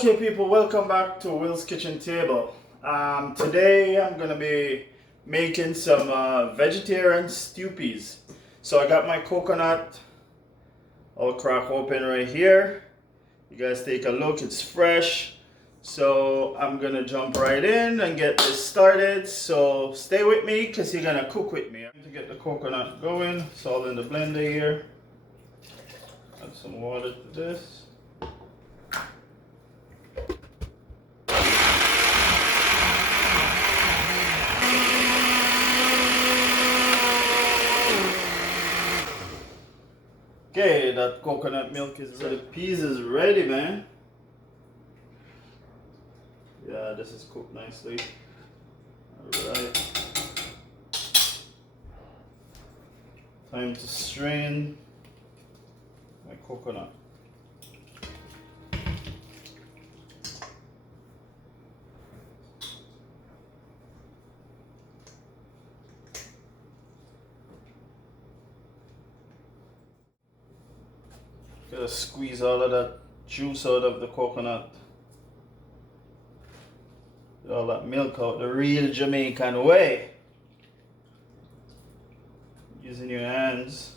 Okay people, welcome back to Will's Kitchen Table. Today I'm gonna be making some vegetarian stew peas. So I got my coconut all cracked open right here. You guys take a look, it's fresh. So I'm gonna jump right in and get this started. So stay with me because you're gonna cook with me. To get the coconut going, it's all in the blender here. Add some water to this. Okay, that coconut milk is ready. The peas is ready, man. Yeah, this is cooked nicely. Alright. Time to strain my coconut. Gotta squeeze all of that juice out of the coconut. Get all that milk out the real Jamaican way. Using your hands.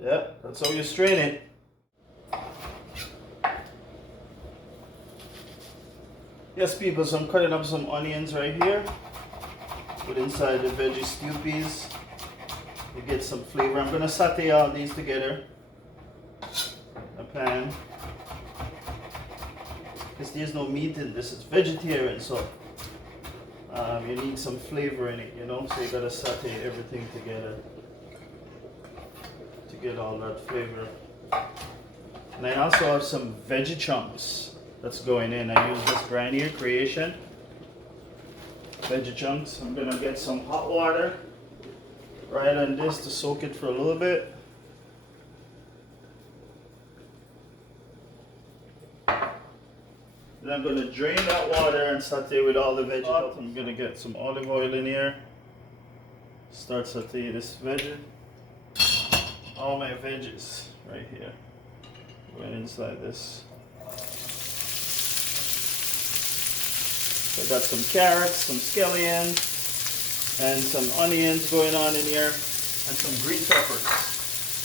Yeah, that's how you strain it. Yes people, so I'm cutting up some onions right here. Put inside the veggie stew peas to get some flavor. I'm gonna saute all these together in a pan. Because there's no meat in this, it's vegetarian, so you need some flavor in it, you know, so you gotta saute everything together to get all that flavor. And I also have some veggie chunks that's going in. I use this brand here, Creation veggie chunks. I'm gonna get some hot water right on this to soak it for a little bit. Then I'm gonna drain that water and saute with all the vegetables. I'm gonna get some olive oil in here. Start sauteing this veggie. All my veggies right here going inside this. So I got some carrots, some scallion, and some onions going on in here, and some green peppers.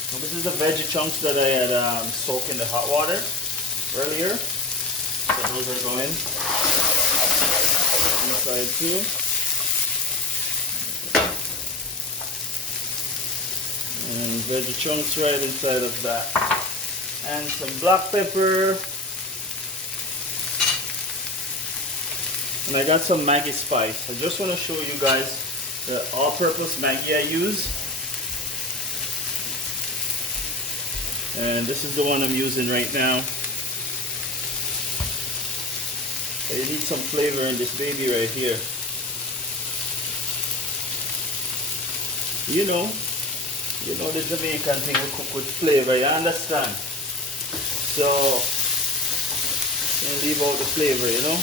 So this is the veggie chunks that I had soaked in the hot water earlier. So those are going inside too. And veggie chunks right inside of that. And some black pepper. And I got some Maggi spice. I just want to show you guys the all-purpose Maggi I use. And this is the one I'm using right now. You need some flavor in this baby right here. You know the Jamaican thing, we cook with flavor, you understand? So, you leave out the flavor, you know?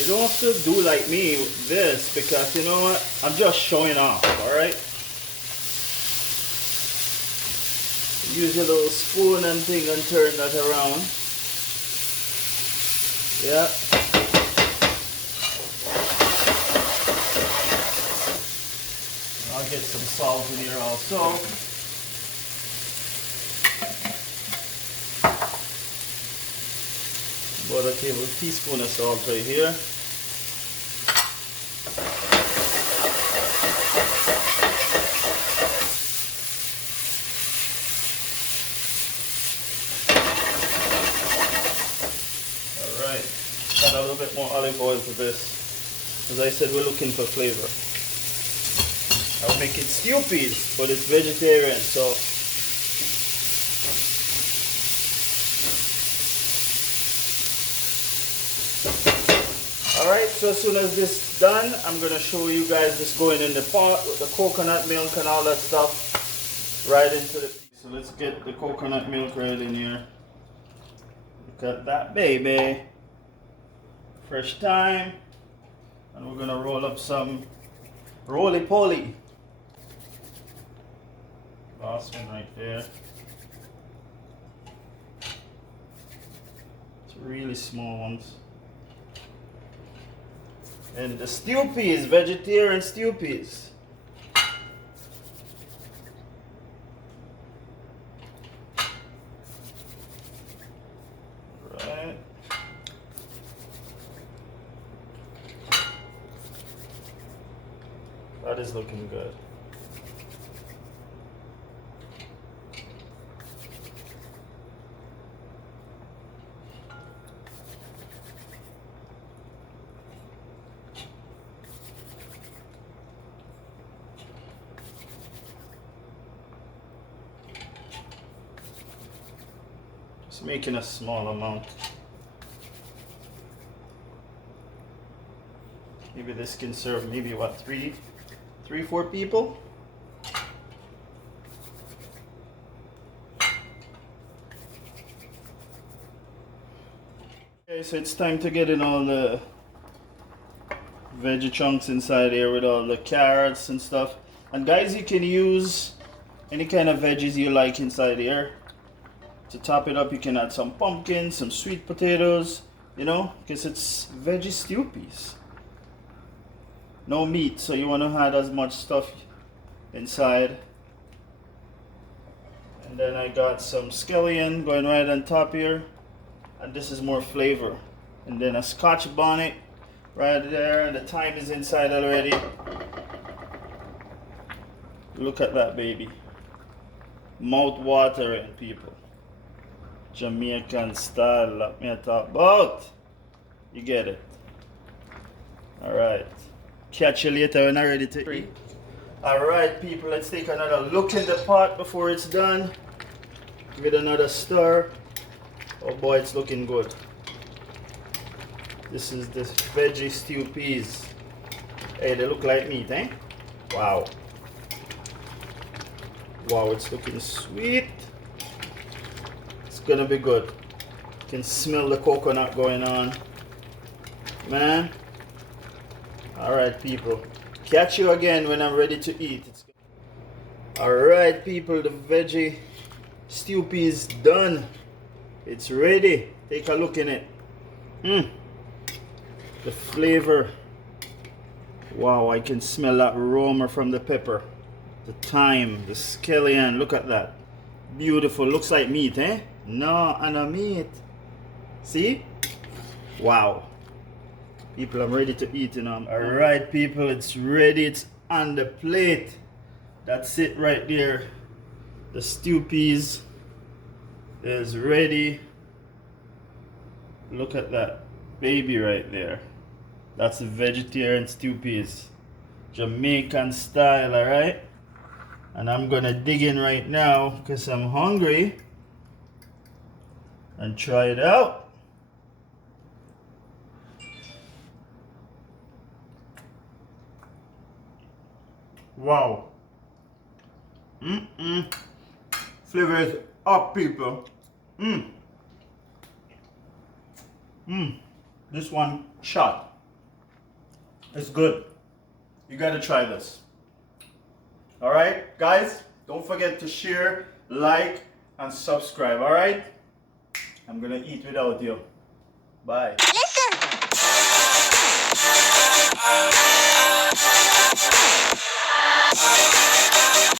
You don't have to do like me with this, because you know what? I'm just showing off, alright? Use a little spoon and thing and turn that around. Yeah. I'll get some salt in here also. About a teaspoon of salt right here. Alright, add a little bit more olive oil to this. As I said, we're looking for flavor. I'll make it stew peas, but it's vegetarian, so alright, so as soon as this is done, I'm going to show you guys this going in the pot with the coconut milk and all that stuff right into the peas. So let's get the coconut milk right in here. Look at that baby. Fresh thyme. And we're gonna roll up some roly-poly. Last one right there. It's really small ones. And the stew peas, vegetarian stew peas. Right. That is looking good. Just making a small amount. Maybe this can serve maybe what, three, 4 people? Okay, so it's time to get in all the veggie chunks inside here with all the carrots and stuff. And guys, you can use any kind of veggies you like inside here. To top it up, you can add some pumpkin, some sweet potatoes, you know, because it's veggie stew peas. No meat, so you want to add as much stuff inside. And then I got some scallion going right on top here, and this is more flavor. And then a scotch bonnet right there, and the thyme is inside already. Look at that baby. Mouth watering, people. Jamaican style, let me talk about. You get it. Alright. Catch you later when I'm ready to eat. Alright people, let's take another look in the pot before it's done. Give it another stir. Oh boy, it's looking good. This is the veggie stew peas. Hey, they look like meat, eh? Wow. Wow, it's looking sweet. It's gonna be good. You can smell the coconut going on. Man. Alright people, catch you again when I'm ready to eat. Alright people, the veggie stew peas done. It's ready. Take a look in it. The flavor. Wow, I can smell that aroma from the pepper. The thyme, the scallion, look at that. Beautiful, looks like meat, eh? No, and a meat. See? Wow. People, I'm ready to eat, you know. Alright people, it's ready. It's on the plate. That's it right there. The stew peas is ready. Look at that baby right there. That's the vegetarian stew peas. Jamaican style, alright? And I'm gonna dig in right now because I'm hungry and try it out. Wow. Flavor is up, people. This one shot. It's good. You gotta try this. Alright, guys, don't forget to share, like, and subscribe. Alright? I'm gonna eat without you. Bye.